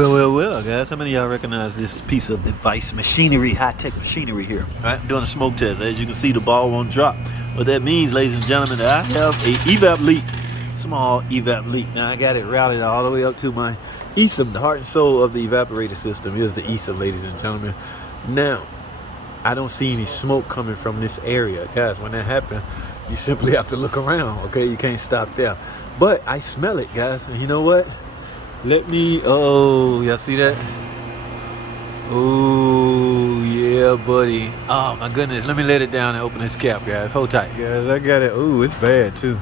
Well, guys, how many of y'all recognize this piece of device machinery, high-tech machinery here? All right, I'm doing a smoke test. As you can see, the ball won't drop. What that means, ladies and gentlemen, that I have a evap leak, small evap leak. Now, I got it routed all the way up to my ESIM. The heart and soul of the evaporator system is the ESIM, ladies and gentlemen. Now, I don't see any smoke coming from this area. Guys, when that happens, you simply have to look around, okay? You can't stop there. But I smell it, guys, and you know what? Oh, y'all see that? Oh, yeah, buddy. Oh, my goodness. Let me let it down and open this cap, guys. Hold tight. Guys, I got it. Ooh, it's bad, too.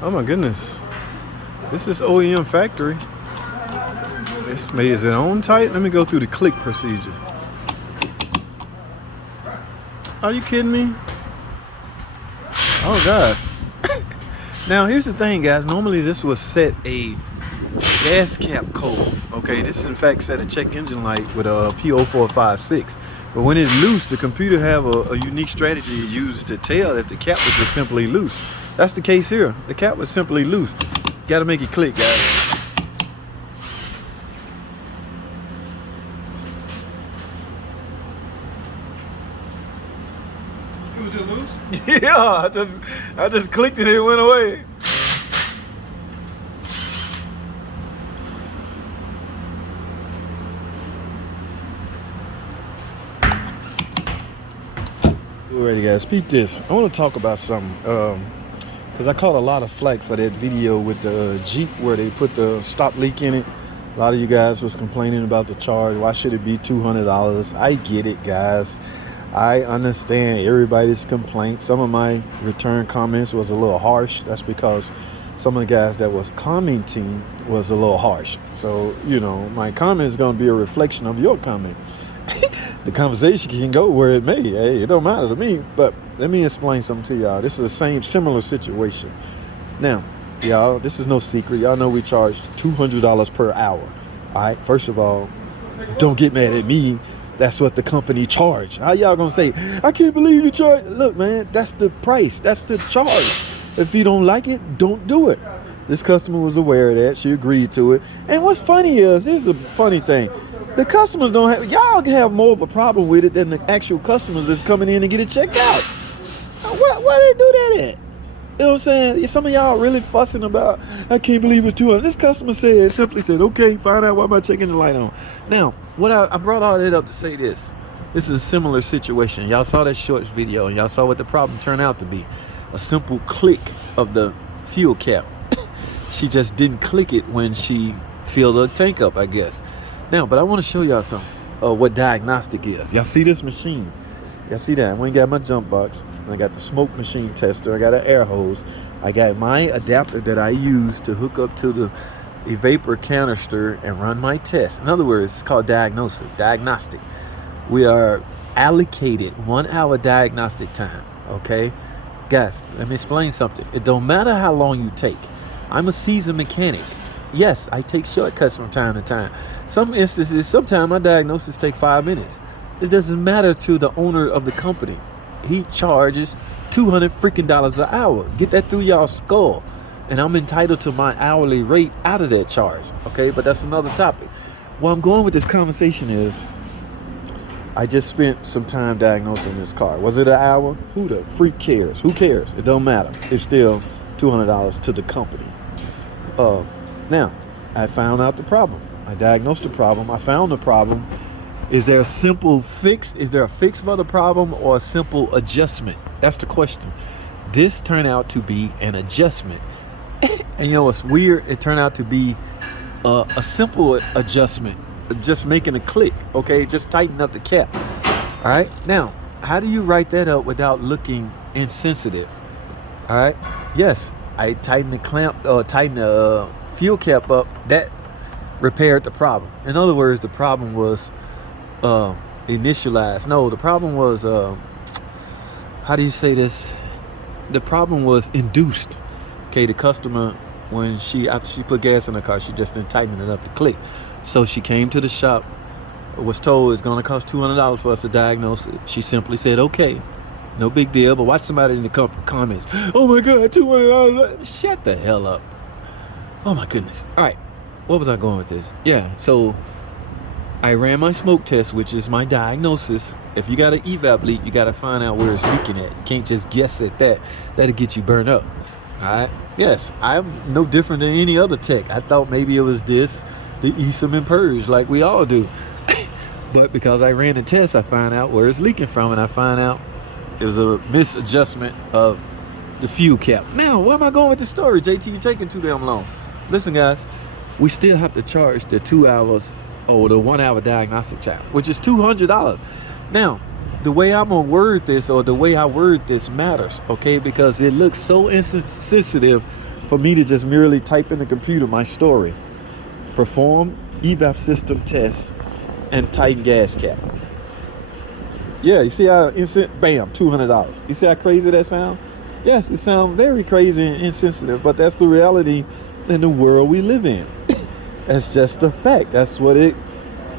Oh, my goodness. This is OEM factory. Is it on tight? Let me go through the click procedure. Are you kidding me? Oh, gosh. Now, here's the thing, guys. Normally, this was set a gas cap code. Okay, this is in fact set a check engine light with a P0456. But when it's loose, the computer have a unique strategy it uses to tell if the cap was just simply loose. That's the case here. The cap was simply loose. Got to make it click, guys. Was it loose? Yeah, I just clicked it and it went away. Alrighty, guys, peep this. I want to talk about something because I caught a lot of flack for that video with the Jeep where they put the stop leak in it. A lot of you guys was complaining about the charge. Why should it be $200? I get it, guys. I understand everybody's complaint. Some of my return comments was a little harsh. That's because some of the guys that was commenting was a little harsh. So, you know, my comment is going to be a reflection of your comment. The conversation can go where it may. Hey, it don't matter to me. But let me explain something to y'all. This is the similar situation. Now, y'all, this is no secret. Y'all know we charge $200 per hour. All right. First of all, don't get mad at me. That's what the company charge. How y'all gonna say, I can't believe you charge? Look, man, that's the price. That's the charge. If you don't like it, don't do it. This customer was aware of that. She agreed to it. And what's funny is, here's the funny thing. The customers don't have, y'all have more of a problem with it than the actual customers that's coming in and get it checked out. Why they do that at? You know what I'm saying? Some of y'all really fussing about, I can't believe it's 200. This customer simply said, okay, find out why am I checking the light on. Now, what I brought all that up to say this. This is a similar situation. Y'all saw that shorts video and y'all saw what the problem turned out to be. A simple click of the fuel cap. She just didn't click it when she filled the tank up, I guess. Now, but I want to show y'all something, what diagnostic is. Y'all see this machine? Y'all see that? I went and got my jump box. I got the smoke machine tester. I got an air hose. I got my adapter that I use to hook up to the vapor canister and run my test. In other words, it's called diagnostic. We are allocated 1 hour diagnostic time, okay? Guys, let me explain something. It don't matter how long you take. I'm a seasoned mechanic. Yes, I take shortcuts from time to time. Some instances, sometimes my diagnosis take 5 minutes. It doesn't matter to the owner of the company. He charges $200 freaking an hour. Get that through y'all skull. And I'm entitled to my hourly rate out of that charge. Okay, but that's another topic. Where I'm going with this conversation is, I just spent some time diagnosing this car. Was it an hour? Who the freak cares? Who cares? It don't matter. It's still $200 to the company. Now, I found out the problem. I diagnosed the problem. I found the problem. Is there a simple fix? Is there a fix for the problem or a simple adjustment? That's the question. This turned out to be an adjustment. And you know what's weird? It turned out to be a simple adjustment. Just making a click, okay? Just tighten up the cap. All right? Now, how do you write that up without looking insensitive? All right? Yes, I tightened the clamp, tightened the fuel cap up. That repaired the problem. In other words, the problem was initialized. No, the problem was, how do you say this? The problem was induced. Okay, the customer, after she put gas in her car, she just didn't tighten it up to click. So she came to the shop, was told it's going to cost $200 for us to diagnose it. She simply said, okay, no big deal. But watch somebody in the comments, oh my God, $200. Shut the hell up. Oh my goodness. All right. what was I going with this? Yeah, so I ran my smoke test, which is my diagnosis. If you got an evap leak, you got to find out where it's leaking at. You can't just guess at that. That'll get you burned up. All right. Yes, I'm no different than any other tech. I thought maybe it was this, the ESIM and purge, like we all do. But because I ran the test, I find out where it's leaking from, and I find out it was a misadjustment of the fuel cap. Now, where am I going with the story, JT? You're taking too damn long. Listen, guys, we still have to charge the 2 hours or the 1 hour diagnostic check, which is $200. Now, the way I'm gonna word this, or the way I word this, matters, okay? Because it looks so insensitive for me to just merely type in the computer my story. Perform evap system test and tighten gas cap. Yeah, you see how instant, bam, $200. You see how crazy that sounds? Yes, it sounds very crazy and insensitive, but that's the reality in the world we live in. That's just a fact. That's what it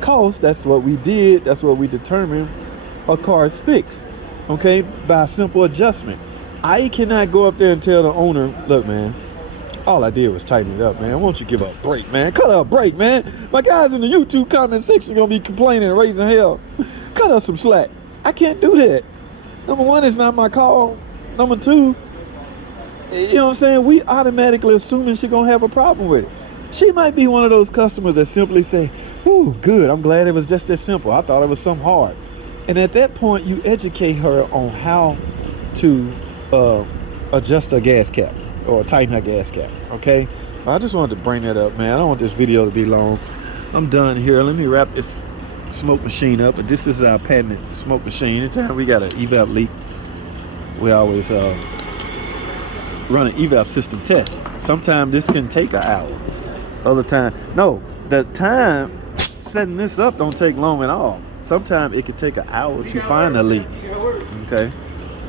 costs. That's what we did. That's what we determined a car is fixed, okay, by a simple adjustment. I cannot go up there and tell the owner, look, man, all I did was tighten it up, man. Won't you give a break, man? Cut her a break, man. My guys in the YouTube comment section gonna be complaining and raising hell. Cut her some slack. I can't do that. Number one, it's not my call. Number two, you know what I'm saying? We automatically assuming she gonna have a problem with it. She might be one of those customers that simply say, "Ooh, good. I'm glad it was just that simple. I thought it was something hard." And at that point, you educate her on how to adjust her gas cap or tighten her gas cap, okay? I just wanted to bring that up, man. I don't want this video to be long. I'm done here. Let me wrap this smoke machine up. But this is our patented smoke machine. Anytime we got an evap leak, we always run an evap system test. Sometimes this can take an hour. Other time, no, the time setting this up don't take long at all. Sometimes it could take an hour to find a leak. Okay,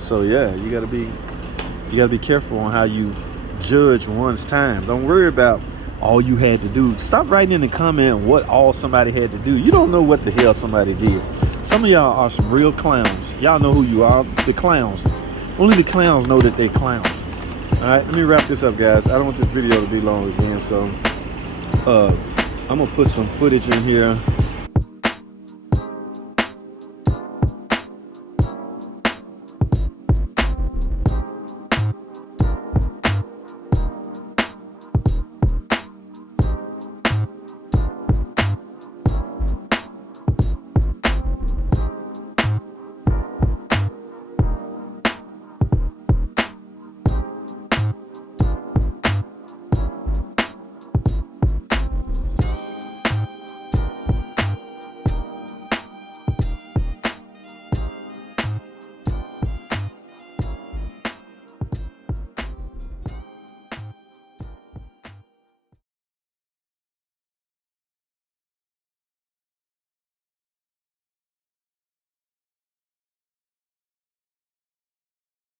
so yeah, you gotta be careful on how you judge one's time. Don't worry about all you had to do. Stop writing in the comment what all somebody had to do. You don't know what the hell somebody did. Some of y'all are some real clowns. Y'all know who you are, the clowns. Only the clowns know that they're clowns. All right, let me wrap this up, guys. I don't want this video to be long again, so I'm gonna put some footage in here